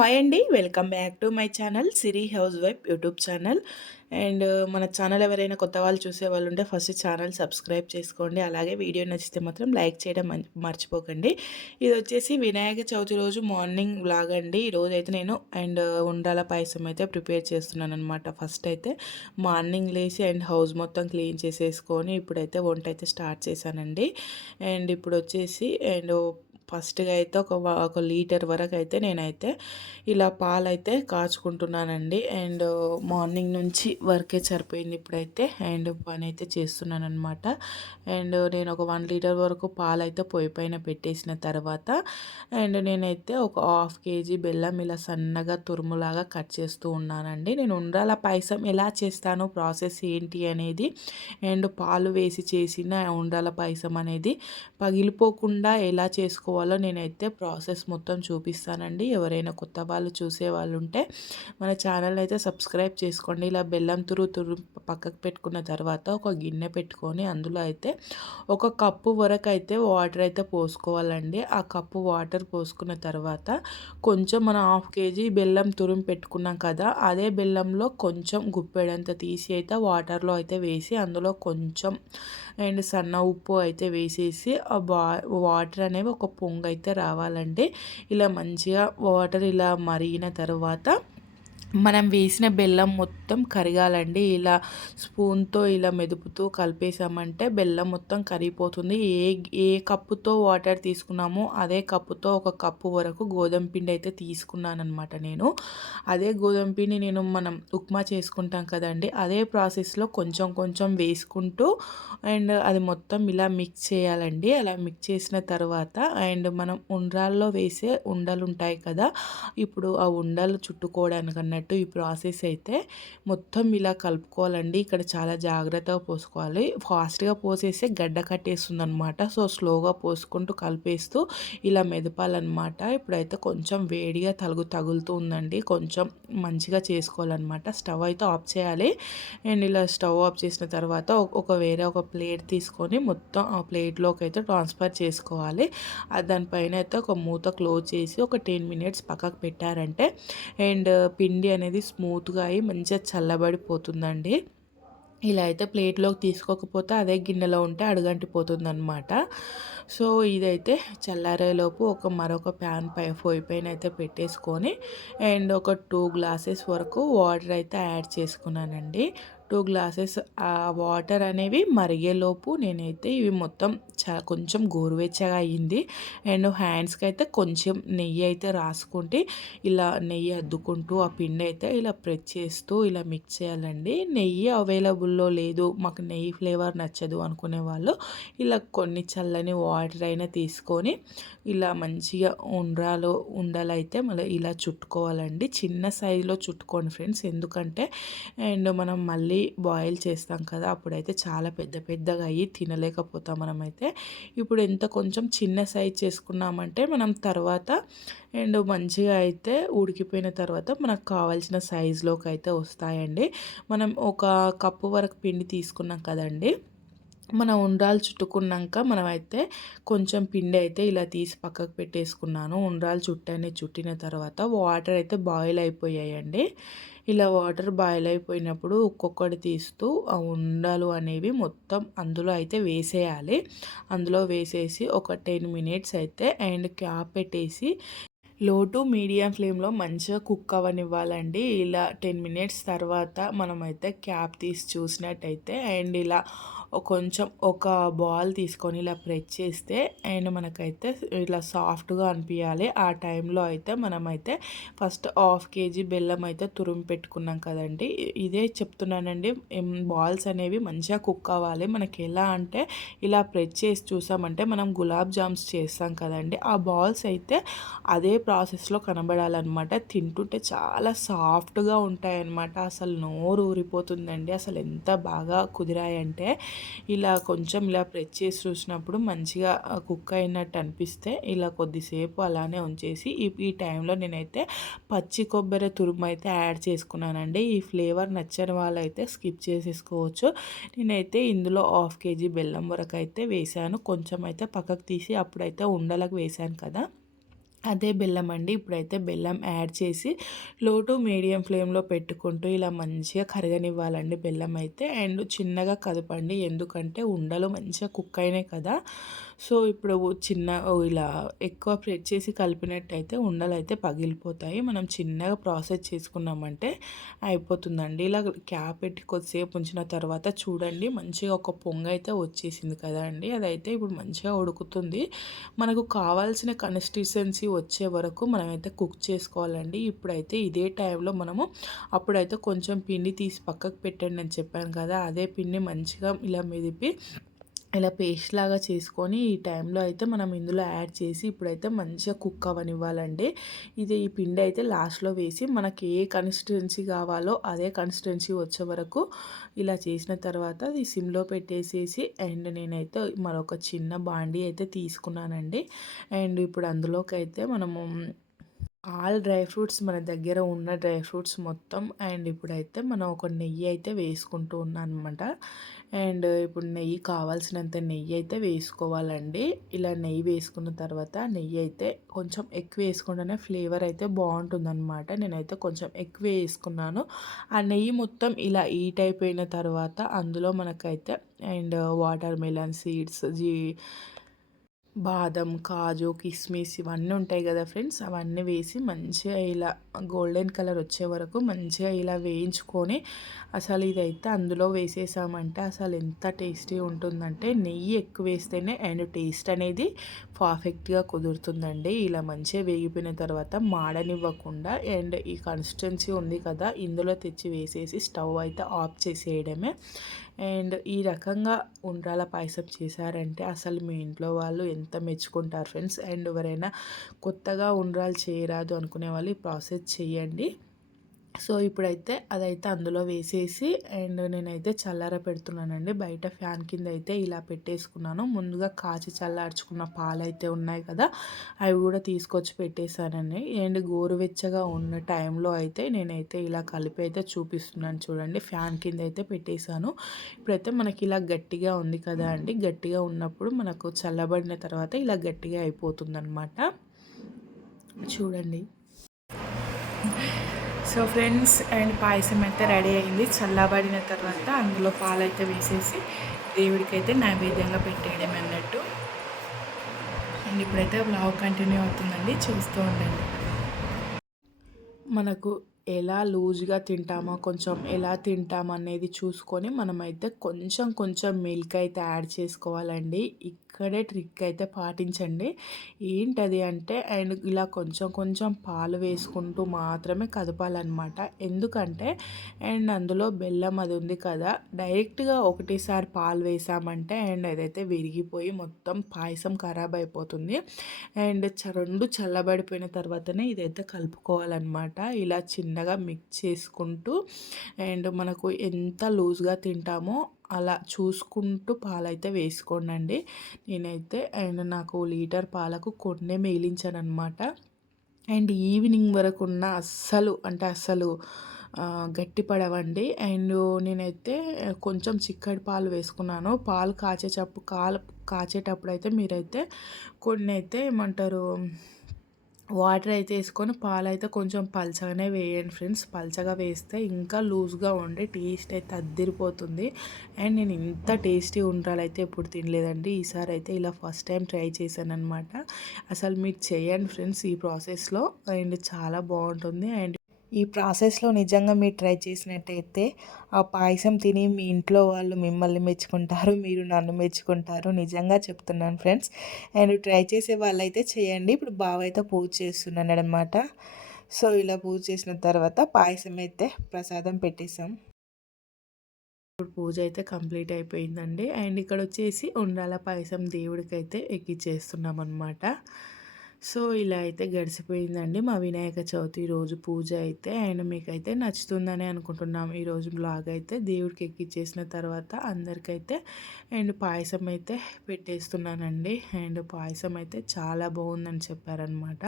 Hi అండి. Welcome back to my channel Siri housewife YouTube channel. And uh, మన channel ఎవరైనా కొత్త వాళ్ళు చూసే వాళ్ళు ఉంటే ఫస్ట్ ఛానల్ సబ్స్క్రైబ్ చేసుకోండి. అలాగే వీడియో నచ్చితే మాత్రం లైక్ చేయడం మర్చిపోకండి. ఇది వచ్చేసి వినాయక చవితి రోజు మార్నింగ్ వ్లాగ్ అండి. ఈరోజు అయితే నేను అండ్ uh, ఉండాల పాయసం అయితే ప్రిపేర్ చేస్తున్నాను అనమాట ఫస్ట్ అయితే మార్నింగ్ లేచి అండ్ హౌస్ మొత్తం క్లీన్ చేసేసుకొని ఇప్పుడైతే వంట అయితే స్టార్ట్ చేశానండి. అండ్ ఇప్పుడు వచ్చేసి అండ్ ఫస్ట్గా అయితే ఒక ఒక లీటర్ వరకు అయితే నేనైతే ఇలా పాలైతే కాచుకుంటున్నానండి. అండ్ మార్నింగ్ నుంచి వర్కే సరిపోయింది ఇప్పుడైతే. అండ్ పని అయితే చేస్తున్నాను అనమాట అండ్ నేను ఒక వన్ లీటర్ వరకు పాలు అయితే పొయ్యి పైన పెట్టేసిన తర్వాత అండ్ నేనైతే ఒక హాఫ్ కేజీ బెల్లం ఇలా సన్నగా తురుములాగా కట్ చేస్తూ ఉన్నానండి. నేను ఉండ్రాల పాయసం ఎలా చేస్తాను ప్రాసెస్ ఏంటి అనేది అండ్ పాలు వేసి చేసిన ఉండ్రాల పాయసం అనేది పగిలిపోకుండా ఎలా చేసుకోవాలి చేసుకోవాలో నేనైతే ప్రాసెస్ మొత్తం చూపిస్తానండి. ఎవరైనా కొత్త వాళ్ళు చూసే వాళ్ళు ఉంటే మన ఛానల్ అయితే సబ్స్క్రైబ్ చేసుకోండి. ఇలా బెల్లం తురు తురు పక్కకు పెట్టుకున్న తర్వాత ఒక గిన్నె పెట్టుకొని అందులో అయితే ఒక కప్పు వరకు అయితే వాటర్ అయితే పోసుకోవాలండి. ఆ కప్పు వాటర్ పోసుకున్న తర్వాత కొంచెం మనం హాఫ్ కేజీ బెల్లం తురుము పెట్టుకున్నాం కదా అదే బెల్లంలో కొంచెం గుప్పెడంత తీసి అయితే వాటర్లో అయితే వేసి అందులో కొంచెం అండ్ సన్న ఉప్పు అయితే వేసేసి ఆ వాటర్ అనేవి ఒక పొంగు అయితే రావాలండి ఇలా మంచిగా వాటర్ ఇలా మరిగిన తర్వాత మనం వేసిన బెల్లం మొత్తం కరగాలండి. ఇలా స్పూన్తో ఇలా మెదుపుతూ కలిపేసామంటే బెల్లం మొత్తం కరిగిపోతుంది. ఏ ఏ కప్పుతో వాటర్ తీసుకున్నామో అదే కప్పుతో ఒక కప్పు వరకు గోధుమ పిండి అయితే తీసుకున్నానమాట నేను. అదే గోధుమ పిండి నేను మనం ఉప్మా చేసుకుంటాం కదండి అదే ప్రాసెస్లో కొంచెం కొంచెం వేసుకుంటూ అండ్ అది మొత్తం ఇలా మిక్స్ చేయాలండి. అలా మిక్స్ చేసిన తర్వాత అండ్ మనం ఉండ్రాల్లో వేసే ఉండలు ఉంటాయి కదా ఇప్పుడు ఆ ఉండలు చుట్టుకోవడానికన్నా అన్నట్టు ఈ ప్రాసెస్ అయితే మొత్తం ఇలా కలుపుకోవాలండి. ఇక్కడ చాలా జాగ్రత్తగా పోసుకోవాలి. ఫాస్ట్గా పోసేస్తే గడ్డ కట్టేస్తుంది అనమాట సో స్లోగా పోసుకుంటూ కలిపేస్తూ ఇలా మెదపాలన్నమాట. ఇప్పుడైతే కొంచెం వేడిగా తలుగు తగులుతూ ఉందండి. కొంచెం మంచిగా చేసుకోవాలన్నమాట. స్టవ్ అయితే ఆఫ్ చేయాలి. అండ్ ఇలా స్టవ్ ఆఫ్ చేసిన తర్వాత ఒక వేరే ఒక ప్లేట్ తీసుకొని మొత్తం ఆ ప్లేట్లోకి అయితే ట్రాన్స్ఫర్ చేసుకోవాలి. దానిపైన అయితే ఒక మూత క్లోజ్ చేసి ఒక టెన్ మినిట్స్ పక్కకు పెట్టారంటే అండ్ పిండి అనేది స్మూత్గా అయ్యి మంచిగా చల్లబడిపోతుందండి. ఇలా అయితే ప్లేట్లోకి తీసుకోకపోతే అదే గిన్నెలో ఉంటే అడుగంటిపోతుందనమాట సో ఇదైతే చల్లారేలోపు ఒక మరొక ప్యాన్ పై పొయ్యి పైన అయితే పెట్టేసుకొని అండ్ ఒక టూ గ్లాసెస్ వరకు వాటర్ అయితే యాడ్ చేసుకున్నానండి. టూ గ్లాసెస్ ఆ వాటర్ అనేవి మరిగేలోపు నేనైతే ఇవి మొత్తం చాలా కొంచెం గోరువెచ్చగా అయ్యింది అండ్ హ్యాండ్స్కి అయితే కొంచెం నెయ్యి అయితే రాసుకుంటే ఇలా నెయ్యి అద్దుకుంటూ ఆ పిండి అయితే ఇలా ప్రెస్ చేస్తూ ఇలా మిక్స్ చేయాలండి. నెయ్యి అవైలబుల్లో లేదు మాకు నెయ్యి ఫ్లేవర్ నచ్చదు అనుకునే వాళ్ళు ఇలా కొన్ని చల్లని వాటర్ అయినా తీసుకొని ఇలా మంచిగా ఉండ్రాలు ఉండలైతే మళ్ళీ ఇలా చుట్టుకోవాలండి. చిన్న సైజులో చుట్టుకోండి ఫ్రెండ్స్ ఎందుకంటే అండ్ మనం మళ్ళీ బాయిల్ చేస్తాం కదా అప్పుడైతే చాలా పెద్ద పెద్దగా అయ్యి తినలేకపోతాం మనమైతే. ఇప్పుడు ఎంత కొంచెం చిన్న సైజ్ చేసుకున్నామంటే మనం తర్వాత అండ్ మంచిగా అయితే ఉడికిపోయిన తర్వాత మనకు కావాల్సిన సైజులోకి అయితే వస్తాయండి. మనం ఒక కప్పు వరకు పిండి తీసుకున్నాం కదండి మనం ఉండ్రాలు చుట్టుకున్నాక మనమైతే కొంచెం పిండి అయితే ఇలా తీసి పక్కకు పెట్టేసుకున్నాను. ఉండ్రాలు చుట్టని చుట్టిన తర్వాత వాటర్ అయితే బాయిల్ అయిపోయాయండి. ఇలా వాటర్ బాయిల్ అయిపోయినప్పుడు ఒక్కొక్కటి తీస్తూ ఆ ఉండలు అనేవి మొత్తం అందులో అయితే వేసేయాలి. అందులో వేసేసి ఒక టెన్ మినిట్స్ అయితే అండ్ క్యాప్ పెట్టేసి లో టు మీడియం ఫ్లేమ్లో మంచిగా కుక్ అవ్వనివ్వాలండి. ఇలా టెన్ మినిట్స్ తర్వాత మనమైతే క్యాప్ తీసి చూసినట్టయితే అండ్ ఇలా కొంచెం ఒక బాల్ తీసుకొని ఇలా ప్రెస్ చేస్తే అండ్ మనకైతే ఇలా సాఫ్ట్గా అనిపించాలి ఆ టైంలో అయితే మనమైతే ఫస్ట్ హాఫ్ కేజీ బెల్లం అయితే తురుము పెట్టుకున్నాం కదండి. ఇదే చెప్తున్నానండి. బాల్స్ అనేవి మంచిగా కుక్ అవ్వాలి. మనకి ఎలా అంటే ఇలా ప్రెస్ చేసి చూసామంటే మనం గులాబ్ జామ్స్ చేస్తాం కదండి. ఆ బాల్స్ అయితే అదే ప్రాసెస్లో కనబడాలన్నమాట. తింటుంటే చాలా సాఫ్ట్గా ఉంటాయన్నమాట. అసలు నోరు ఊరిపోతుందండి. అసలు ఎంత బాగా కుదిరాయంటే ఇలా కొంచెం ఇలా ప్రెస్ చేసి చూసినప్పుడు మంచిగా కుక్ అయినట్టు అనిపిస్తే ఇలా కొద్దిసేపు అలానే ఉంచేసి ఈ ఈ టైంలో నేనైతే పచ్చి కొబ్బరి తురుము అయితే యాడ్ చేసుకున్నానండి. ఈ ఫ్లేవర్ నచ్చని వాళ్ళైతే స్కిప్ చేసేసుకోవచ్చు. నేనైతే ఇందులో హాఫ్ కేజీ బెల్లం వరకు అయితే వేసాను కొంచెం అయితే పక్కకు తీసి అప్పుడైతే ఉండలకు వేసాను కదా. అదే బెల్లం అండి. ఇప్పుడైతే బెల్లం యాడ్ చేసి లో టు మీడియం ఫ్లేమ్లో పెట్టుకుంటూ ఇలా మంచిగా కరగనివ్వాలండి బెల్లం అయితే. అండ్ చిన్నగా కదపండి. ఎందుకంటే ఉండలు మంచిగా కుక్ అయినాయి కదా. సో ఇప్పుడు చిన్న ఇలా ఎక్కువ ప్రెస్ చేసి కలిపినట్టయితే ఉండలు అయితే పగిలిపోతాయి. మనం చిన్నగా ప్రాసెస్ చేసుకున్నామంటే అయిపోతుందండి. ఇలా క్యాప్ పెట్టి కొద్దిసేపు ఉంచిన తర్వాత చూడండి. మంచిగా ఒక పొంగ అయితే వచ్చేసింది కదా అండి. అదైతే ఇప్పుడు మంచిగా ఉడుకుతుంది. మనకు కావాల్సిన కన్సిస్టెన్సీ వచ్చే వరకు మనమైతే కుక్ చేసుకోవాలండి. ఇప్పుడైతే ఇదే టైంలో మనము అప్పుడైతే కొంచెం పిండి తీసి పక్కకు పెట్టండి అని చెప్పాను కదా అదే పిండి మంచిగా ఇలా మెదిపి ఇలా పేస్ట్ లాగా చేసుకొని ఈ టైంలో అయితే మనం ఇందులో యాడ్ చేసి ఇప్పుడైతే మంచిగా కుక్ అవ్వనివ్వాలండి. ఇది ఈ పిండి అయితే లాస్ట్లో వేసి మనకి ఏ కన్సిస్టెన్సీ కావాలో అదే కన్సిస్టెన్సీ వచ్చే వరకు ఇలా చేసిన తర్వాత అది సిమ్లో పెట్టేసేసి అండ్ నేనైతే మరొక చిన్న బాండీ అయితే తీసుకున్నానండి. అండ్ ఇప్పుడు అందులోకి అయితే మనము ఆల్ డ్రై ఫ్రూట్స్ మన దగ్గర ఉన్న డ్రై ఫ్రూట్స్ మొత్తం అండ్ ఇప్పుడైతే మనం ఒక నెయ్యి అయితే వేసుకుంటూ ఉన్నాను అనమాట అండ్ ఇప్పుడు నెయ్యి కావాల్సినంత నెయ్యి అయితే వేసుకోవాలండి. ఇలా నెయ్యి వేసుకున్న తర్వాత నెయ్యి అయితే కొంచెం ఎక్కువ వేసుకుంటేనే ఫ్లేవర్ అయితే బాగుంటుందన్నమాట. నేనైతే కొంచెం ఎక్కువ వేసుకున్నాను. ఆ నెయ్యి మొత్తం ఇలా ఈట్ అయిపోయిన తర్వాత అందులో మనకైతే అండ్ వాటర్ మెలన్ సీడ్స్ జీ బాదం కాజు కిస్మిస్ ఇవన్నీ ఉంటాయి కదా ఫ్రెండ్స్. అవన్నీ వేసి మంచిగా ఇలా గోల్డెన్ కలర్ వచ్చే వరకు మంచిగా ఇలా వేయించుకొని అసలు ఇదైతే అందులో వేసేసామంటే అసలు ఎంత టేస్టీ ఉంటుందంటే నెయ్యి ఎక్కువ వేస్తేనే అండ్ టేస్ట్ అనేది పర్ఫెక్ట్గా కుదురుతుందండి. ఇలా మంచిగా వేగిపోయిన తర్వాత మాడనివ్వకుండా అండ్ ఈ కన్సిస్టెన్సీ ఉంది కదా ఇందులో తెచ్చి వేసేసి స్టవ్ అయితే ఆఫ్ చేసేయడమే. అండ్ ఈ రకంగా ఉండ్రాల పాయసం చేశారంటే అసలు మీ ఇంట్లో వాళ్ళు ఎంత మెచ్చుకుంటారు ఫ్రెండ్స్. అండ్ ఎవరైనా కొత్తగా ఉండ్రాలు చేయరాదు అనుకునే వాళ్ళు ఈ ప్రాసెస్ చేయండి. సో ఇప్పుడైతే అదైతే అందులో వేసేసి అండ్ నేనైతే చల్లార పెడుతున్నానండి. బయట ఫ్యాన్ కింద అయితే ఇలా పెట్టేసుకున్నాను. ముందుగా కాచి చల్లార్చుకున్న పాలు అయితే ఉన్నాయి కదా అవి కూడా తీసుకొచ్చి పెట్టేశానండి. అండ్ గోరువెచ్చగా ఉన్న టైంలో అయితే నేనైతే ఇలా కలిపి అయితే చూపిస్తున్నాను చూడండి. ఫ్యాన్ కింద అయితే పెట్టేశాను. ఇప్పుడైతే మనకి ఇలా గట్టిగా ఉంది కదా అండి. గట్టిగా ఉన్నప్పుడు మనకు చల్లబడిన తర్వాత ఇలా గట్టిగా అయిపోతుంది చూడండి. సో ఫ్రెండ్స్ అండ్ పాయసం అయితే రెడీ అయింది. చల్లబడిన తర్వాత అందులో పాలైతే వేసేసి దేవుడికి అయితే నైవేద్యంగా పెట్టేయడం అన్నట్టు. అండ్ ఇప్పుడైతే బ్లాగ్ కంటిన్యూ అవుతుందండి. చూస్తూ ఉండండి. మనకు ఎలా లూజ్గా తింటామో కొంచెం ఎలా తింటామనేది చూసుకొని మనమైతే కొంచెం కొంచెం మిల్క్ అయితే యాడ్ చేసుకోవాలండి. ఒక్కడే ట్రిక్ అయితే పాటించండి. ఏంటది అంటే అండ్ ఇలా కొంచెం కొంచెం పాలు వేసుకుంటూ మాత్రమే కదపాలన్నమాట. ఎందుకంటే అండ్ అందులో బెల్లం అది ఉంది కదా డైరెక్ట్గా ఒకటేసారి పాలు వేసామంటే అండ్ అదైతే విరిగిపోయి మొత్తం పాయసం ఖరాబ్ అయిపోతుంది. అండ్ రెండు చల్లబడిపోయిన తర్వాతనే ఇదైతే కలుపుకోవాలన్నమాట. ఇలా చిన్నగా మిక్స్ చేసుకుంటూ అండ్ మనకు ఎంత లూజ్గా తింటామో అలా చూసుకుంటూ పాలైతే వేసుకోండి నేనైతే అండ్ నాకు లీటర్ పాలకు కొన్నే మిగిలించాను అనమాట అండ్ ఈవినింగ్ వరకు ఉన్న అస్సలు అంటే అస్సలు గట్టిపడవండి అండ్ నేనైతే కొంచెం చిక్కటి పాలు వేసుకున్నాను. పాలు కాచేటప్పుడు కాలు కాచేటప్పుడు అయితే మీరైతే కొన్ని అయితే ఏమంటారు వాటర్ అయితే వేసుకొని పాలు అయితే కొంచెం పలచగానే వేయండి ఫ్రెండ్స్. పలచగా వేస్తే ఇంకా లూజ్గా ఉండే టేస్ట్ అయితే అద్దిరిపోతుంది. అండ్ నేను ఇంత టేస్టీ ఉండాలి అయితే ఎప్పుడు తినలేదండి. ఈసారి అయితే ఇలా ఫస్ట్ టైం ట్రై చేశాను అనమాట అసలు మీరు చేయండి ఫ్రెండ్స్ ఈ ప్రాసెస్లో. అండ్ చాలా బాగుంటుంది. అండ్ ఈ ప్రాసెస్లో నిజంగా మీరు ట్రై చేసినట్టయితే ఆ పాయసం తిని మీ ఇంట్లో వాళ్ళు మిమ్మల్ని మెచ్చుకుంటారు మీరు నన్ను మెచ్చుకుంటారు. నిజంగా చెప్తున్నాను ఫ్రెండ్స్. అండ్ ట్రై చేసే వాళ్ళైతే చేయండి. ఇప్పుడు బావ అయితే పూజ చేస్తున్నాను అనమాట సో ఇలా పూజ చేసిన తర్వాత పాయసం అయితే ప్రసాదం పెట్టేసాం ఇప్పుడు పూజ అయితే కంప్లీట్ అయిపోయిందండి. అండ్ ఇక్కడ వచ్చేసి ఉండాల పాయసం దేవుడికి అయితే ఎక్కిచ్చేస్తున్నాం అనమాట సో ఇలా అయితే గడిచిపోయిందండి మా వినాయక చవితి రోజు పూజ అయితే అండ్ మీకైతే నచ్చుతుందని అనుకుంటున్నాం. ఈరోజు బ్లాగ్ అయితే దేవుడికి ఎక్కిచ్చేసిన తర్వాత అందరికైతే అండ్ పాయసం అయితే పెట్టేస్తున్నానండి. అండ్ పాయసం అయితే చాలా బాగుందని చెప్పారనమాట.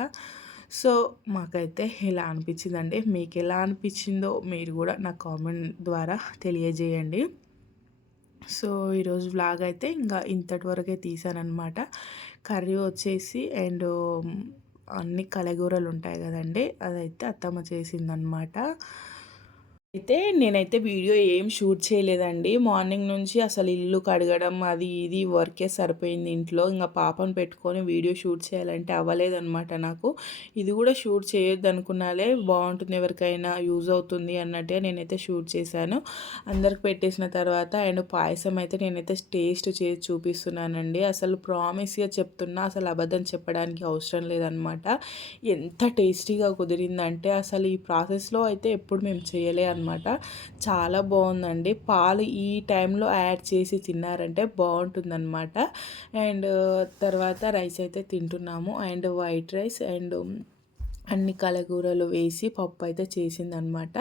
సో మాకైతే ఇలా అనిపించిందండి? మీకు ఎలా అనిపించిందో మీరు కూడా నా కామెంట్ ద్వారా తెలియజేయండి. సో ఈరోజు వ్లాగ్ అయితే ఇంకా ఇంతటి వరకే తీసానమాట కర్రీ వచ్చేసి అండ్ అన్ని కలగూరలు ఉంటాయి కదండి. అదైతే అత్తమ్మ చేసిందనమాట అయితే నేనైతే వీడియో ఏం షూట్ చేయలేదండి. మార్నింగ్ నుంచి అసలు ఇల్లు కడగడం అది ఇది వర్కే సరిపోయింది ఇంట్లో. ఇంకా పాపను పెట్టుకొని వీడియో షూట్ చేయాలంటే అవ్వలేదన్నమాట నాకు. ఇది కూడా షూట్ చేయొద్దు అనుకున్నాలే బాగుంటుంది ఎవరికైనా యూజ్ అవుతుంది అన్నట్టే నేనైతే షూట్ చేశాను. అందరికి పెట్టేసిన తర్వాత అండ్ పాయసం అయితే నేనైతే టేస్ట్ చేసి చూపిస్తున్నానండి. అసలు ప్రామిస్గా చెప్తున్నా అసలు అబద్ధం చెప్పడానికి అవసరం లేదనమాట ఎంత టేస్టీగా కుదిరిందంటే అసలు ఈ ప్రాసెస్లో అయితే ఎప్పుడు మేము చేయలే అనమాట చాలా బాగుందండి. పాలు ఈ టైంలో యాడ్ చేసి తిన్నారంటే బాగుంటుందన్నమాట. అండ్ తర్వాత రైస్ అయితే తింటున్నాము. అండ్ వైట్ రైస్ అండ్ అన్ని కలగూరలు వేసి పప్పు అయితే చేసిందనమాట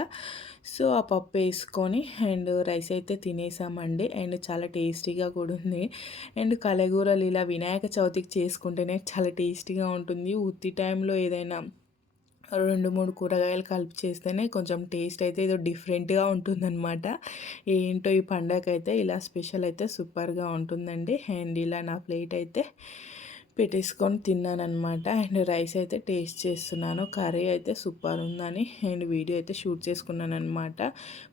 సో ఆ పప్పు వేసుకొని అండ్ రైస్ అయితే తినేసామండి. అండ్ చాలా టేస్టీగా కూడా ఉంది. అండ్ కలగూరలు ఇలా వినాయక చవితికి చేసుకుంటేనే చాలా టేస్టీగా ఉంటుంది. ఉత్తి టైంలో ఏదైనా రెండు మూడు కూరగాయలు కలిపి చేస్తేనే కొంచెం టేస్ట్ అయితే ఏదో డిఫరెంట్గా ఉంటుందన్నమాట. ఏంటో ఈ పండగ అయితే ఇలా స్పెషల్ అయితే సూపర్గా ఉంటుందండి. అండ్ ఇలా నా ప్లేట్ అయితే పెట్టేసుకొని తిన్నానమాట అండ్ రైస్ అయితే టేస్ట్ చేస్తున్నాను. కర్రీ అయితే సూపర్ ఉందని అండ్ వీడియో అయితే షూట్ చేసుకున్నాను అనమాట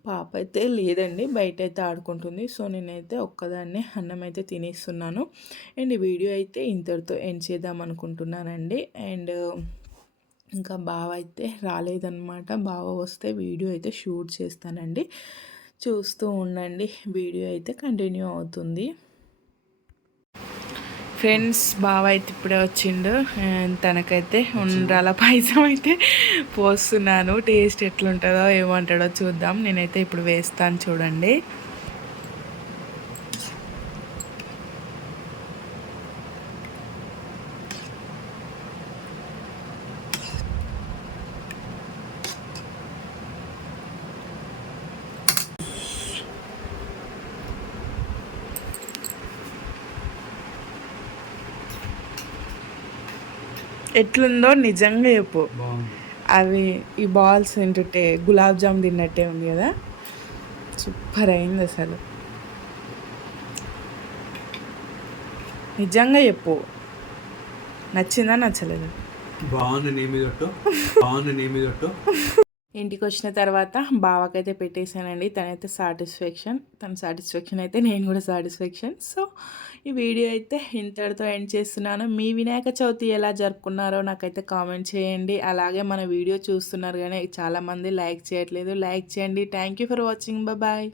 పాప అయితే లేదండి బయట అయితే ఆడుకుంటుంది. సో నేనైతే ఒక్కదాన్నే అన్నం అయితే తినేస్తున్నాను. అండ్ వీడియో అయితే ఇంతటితో ఎండ్ చేద్దాం అనుకుంటున్నానండి. అండ్ ఇంకా బావ అయితే రాలేదన్నమాట. బావ వస్తే వీడియో అయితే షూట్ చేస్తానండి. చూస్తూ ఉండండి. వీడియో అయితే కంటిన్యూ అవుతుంది. ఫ్రెండ్స్ బావ అయితే ఇప్పుడే వచ్చిండు. తనకైతే ఉండ్రాల పాయసం అయితే పోస్తున్నాను. టేస్ట్ ఎట్లుంటుందో ఏమంటాడో చూద్దాం. నేనైతే ఇప్పుడు వేస్తాను చూడండి. ఎట్లుందో నిజంగా చెప్పు. అవి ఈ బాల్స్ తింటుంటే గులాబ్ జామ్ తిన్నట్టే ఉంది కదా. సూపర్ అయింది అసలు. నిజంగా చెప్పు. నచ్చిందా నచ్చలేదు? బాగుంది నీ మీద బాగుంది నీ మీద ఇంటికి వచ్చిన తర్వాత బావకైతే పెట్టేశానండి. తనైతే సాటిస్ఫాక్షన్. తన సాటిస్ఫాక్షన్ అయితే నేను కూడా సాటిస్ఫాక్షన్. సో ఈ వీడియో అయితే ఇంతటితో ఎండ్ చేస్తున్నాను. మీ వినాయక చవితి ఎలా జరుపుకున్నారో నాకైతే కామెంట్ చేయండి. అలాగే మన వీడియో చూస్తున్నారు కానీ చాలామంది లైక్ చేయట్లేదు. లైక్ చేయండి. Thank you for watching. Bye.